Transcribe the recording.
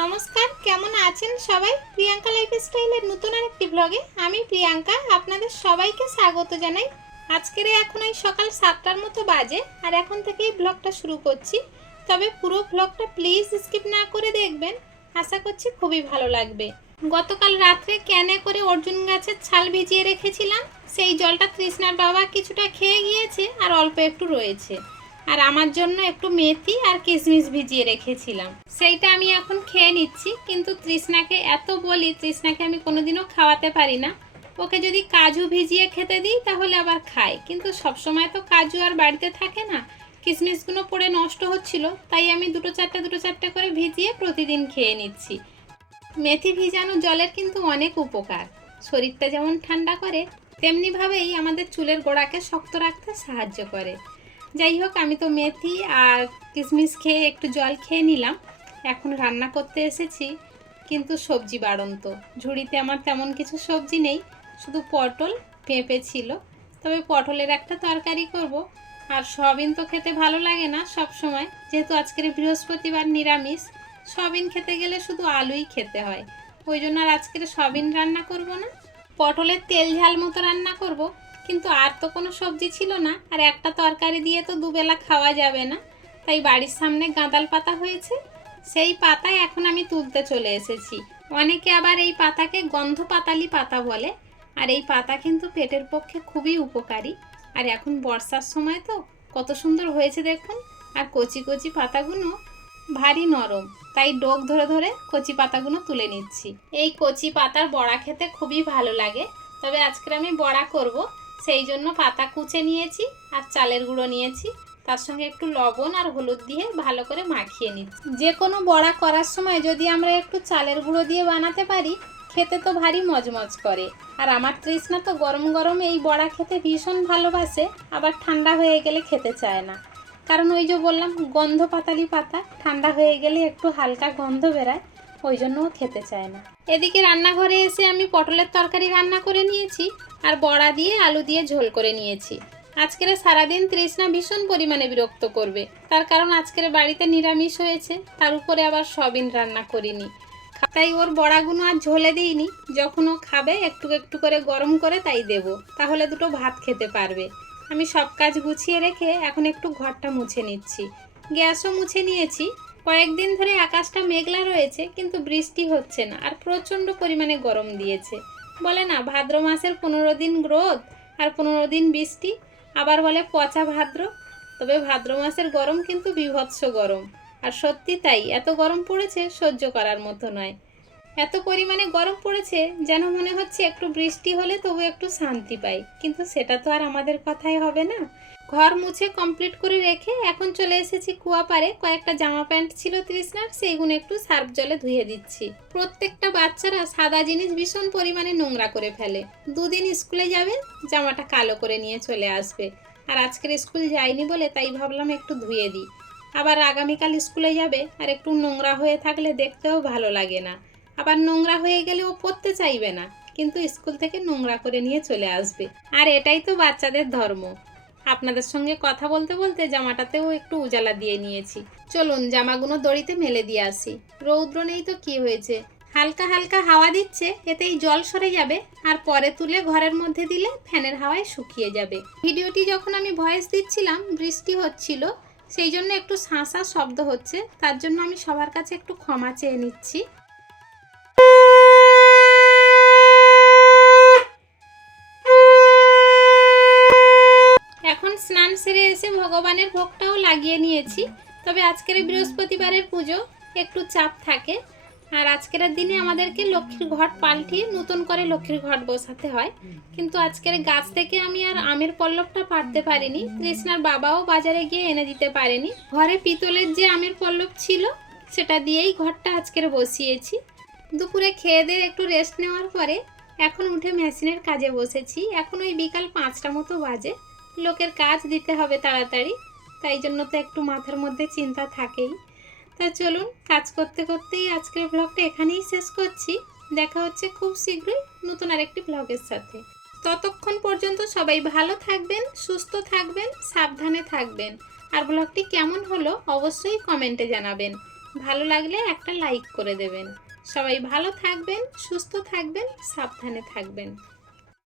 নমস্কার, কেমন আছেন সবাই? প্রিয়াঙ্কা লাইফ স্টাইলের নতুন আরেকটি ব্লগে আমি প্রিয়াঙ্কা, আপনাদের সবাইকে স্বাগত জানাই। আজকের এখন এই সকাল সাতটার মতো বাজে আর এখন থেকেই ব্লগটা শুরু করছি। তবে পুরো ব্লগটা প্লিজ স্কিপ না করে দেখবেন, আশা করছি খুবই ভালো লাগবে। গতকাল রাত্রে ক্যানে করে অর্জুন গাছের ছাল ভিজিয়ে রেখেছিলাম, সেই জলটা তৃষ্ণার বাবা কিছুটা খেয়ে গিয়েছে আর অল্প একটু রয়েছে। আর আমার জন্য একটু মেথি আর কিশমিশ ভিজিয়ে রেখেছিলাম। সেইটা আমি এখন খেয়ে নিচ্ছি, কিন্তু তৃষ্ণাকে এত বলি, তৃষ্ণাকে আমি কোনোদিনও খাওয়াতে পারি না। ওকে যদি কাজু ভিজিয়ে খেতে দিই, তাহলে আবার খায়। কিন্তু সবসময় তো কাজু আর বাড়িতে থাকে না। কিশমিশগুলো পড়ে নষ্ট হচ্ছিল, তাই আমি দুটো চারটে দুটো চারটে করে ভিজিয়ে প্রতিদিন খেয়ে নিচ্ছি। মেথি ভিজানো জলের কিন্তু অনেক উপকার। শরীরটা যেমন ঠান্ডা করে, তেমনিভাবেই আমাদের চুলের গোড়াকে শক্ত রাখতে সাহায্য করে। যাই হোক, আমি তো মেথি আর কিশমিশ খেয়ে একটু জল খেয়ে নিলাম। এখন রান্না করতে এসেছি, কিন্তু সবজি বাড়ন্ত। ঝুড়িতে আমার তেমন কিছু সবজি নেই, শুধু পটল পেঁপে ছিল। তবে পটলের একটা তরকারি করব। আর সয়াবিন তো খেতে ভালো লাগে না সব সময় যেহেতু আজকের বৃহস্পতিবার নিরামিষ, সয়াবিন খেতে গেলে শুধু আলুই খেতে হয়। ওই জন্য আর আজকের সয়াবিন রান্না করব না। পটলের তেল ঝাল মতো রান্না করব। কিন্তু আর তো কোনো সবজি ছিল না। আর একটা তরকারি দিয়ে তো দুবেলা খাওয়া যাবে না। তাই বাড়ির সামনে গাঁদাল পাতা হয়েছে। সেই পাতায় এখন আমি তুলতে চলে এসেছি। অনেকে আবার এই পাতাকে গন্ধ পাতালি পাতা বলে। আর এই পাতা কিন্তু পেটের পক্ষে খুবই উপকারী। আর এখন বর্ষার সময় তো কত সুন্দর হয়েছে দেখুন। আর কচি কচি পাতাগুলো ভারী নরম। তাই ডোক ধরে ধরে কচি পাতাগুলো তুলে নিচ্ছি। এই কচি পাতার বড়া খেতে খুবই ভালো লাগে। তবে আজকের আমি বড়া করব। সেই জন্য পাতা কুচে নিয়েছি আর চালের গুঁড়ো নিয়েছি। তার সঙ্গে একটু লবণ আর হলুদ দিয়ে ভালো করে মাখিয়ে নিচ্ছি। যে কোনো বড়া করার সময় যদি আমরা একটু চালের গুঁড়ো দিয়ে বানাতে পারি, খেতে তো ভারী মজমজ করে। আর আমার তৃষ্ণা তো গরম গরম এই বড়া খেতে ভীষণ ভালোবাসে, আবার ঠান্ডা হয়ে গেলে খেতে চায় না। কারণ ওই যে বললাম, গন্ধ পাতালি পাতা, ঠান্ডা হয়ে গেলে একটু হালকা গন্ধ বেরায়। ওই জন্য খেতে চায় না। এদিকে রান্নাঘরে এসে আমি পটলের তরকারি রান্না করে নিয়েছি আর বড়া দিয়ে আলু দিয়ে ঝোল করে নিয়েছি। আজকের সারাদিন তৃষ্ণা ভীষণ পরিমাণে বিরক্ত করবে। তার কারণ আজকের বাড়িতে নিরামিষ হয়েছে, তার উপরে আবার সবিন রান্না করিনি। তাই ওর বড়াগুলো আর ঝোলে দিইনি, যখন ও খাবে একটু একটু করে গরম করে তাই দেব, তাহলে দুটো ভাত খেতে পারবে। আমি সব কাজ গুছিয়ে রেখে এখন একটু ঘরটা মুছে নিচ্ছি। গ্যাসও মুছে নিয়েছি কয়েকদিন ধরে আকাশটা মেঘলা রয়েছে, কিন্তু বৃষ্টি হচ্ছে না আর প্রচণ্ড পরিমাণে গরম দিয়েছে। বলে না, ভাদ্র মাসের পনেরো দিন রোদ আর পনেরো দিন বৃষ্টি, আবার বলে পচা ভাদ্র। তবে ভাদ্র মাসের গরম কিন্তু বিভৎস গরম। আর সত্যি তাই, এত গরম পড়েছে সহ্য করার মতো নয়। এত পরিমাণে গরম পড়েছে যেন মনে হচ্ছে একটু বৃষ্টি হলে তবু একটু শান্তি পাই, কিন্তু সেটা তো আর আমাদের কথাই হবে না। ঘর মুছে কমপ্লিট করে রেখে এখন চলে এসেছি কুয়াপাড়ে কয়েকটা জামা প্যান্ট ছিল তৃষ্ণার সেইগুলো একটু সার্ফ জলে ধুয়ে দিচ্ছি। প্রত্যেকটা বাচ্চারা সাদা জিনিস ভীষণ পরিমাণে নোংরা করে ফেলে। দুদিন স্কুলে যাবে জামাটা কালো করে নিয়ে চলে আসবে। আর আজকের স্কুল যায়নি বলে তাই ভাবলাম একটু ধুয়ে দিই। আবার আগামীকাল স্কুলে যাবে, আর একটু নোংরা হয়ে থাকলে দেখতেও ভালো লাগে না। আবার নোংরা হয়ে গেলে ও পড়তে চাইবে না, কিন্তু স্কুল থেকে নোংরা করে নিয়ে চলে আসবে। আর এটাই তো বাচ্চাদের ধর্ম। আপনাদের সঙ্গে কথা বলতে বলতে জামাটাতেও একটু উজালা দিয়ে নিয়েছি। চলুন, জামাগুলো দড়িতে মেলে দিয়ে আসি। রৌদ্র নেই তো কি হয়েছে? হালকা হালকা হাওয়া দিচ্ছে, এতেই জল সরে যাবে, আর পরে তুলে ঘরের মধ্যে দিলে ফ্যানের হাওয়ায় শুকিয়ে যাবে। ভিডিওটি যখন আমি ভয়েস দিচ্ছিলাম, বৃষ্টি হচ্ছিল, সেই জন্য একটু শাঁসা শব্দ হচ্ছে, তার জন্য আমি সবার কাছে একটু ক্ষমা চেয়ে নিচ্ছি। স্নান সেরে এসে ভগবানের ভোগটাও লাগিয়ে নিয়েছি। তবে আজকের বৃহস্পতিবারের পুজো একটু চাপ থাকে। আর আজকের দিনে আমাদেরকে লক্ষ্মীর ঘট পাল্টিয়ে নতুন করে লক্ষ্মীর ঘট বসাতে হয়। কিন্তু আজকের গাছ থেকে আমি আর আমের পল্লবটা পারতে পারিনি। কৃষ্ণার বাবাও বাজারে গিয়ে এনে দিতে পারেনি। ঘরে পিতলের যে আমের পল্লব ছিল, সেটা দিয়েই ঘরটা আজকের বসিয়েছি। দুপুরে খেয়ে দিয়ে একটু রেস্ট নেওয়ার পরে এখন উঠে মেশিনের কাজে বসেছি। এখন ওই বিকাল পাঁচটা মতো বাজে। লোকের কাজ দিতে হবে তাড়াতাড়ি। তাই জন্য তো একটু মাথার মধ্যে চিন্তা থাকেই। তা চলুন, কাজ করতে করতেই আজকের ব্লগটা এখানেই শেষ করছি। দেখা হচ্ছে খুব শীঘ্রই নতুন আরেকটি ব্লগের সাথে। ততক্ষণ পর্যন্ত সবাই ভালো থাকবেন, সুস্থ থাকবেন, সাবধানে থাকবেন। আর ব্লগটি কেমন হলো অবশ্যই কমেন্টে জানাবেন। ভালো লাগলে একটা লাইক করে দেবেন। সবাই ভালো থাকবেন, সুস্থ থাকবেন, সাবধানে থাকবেন।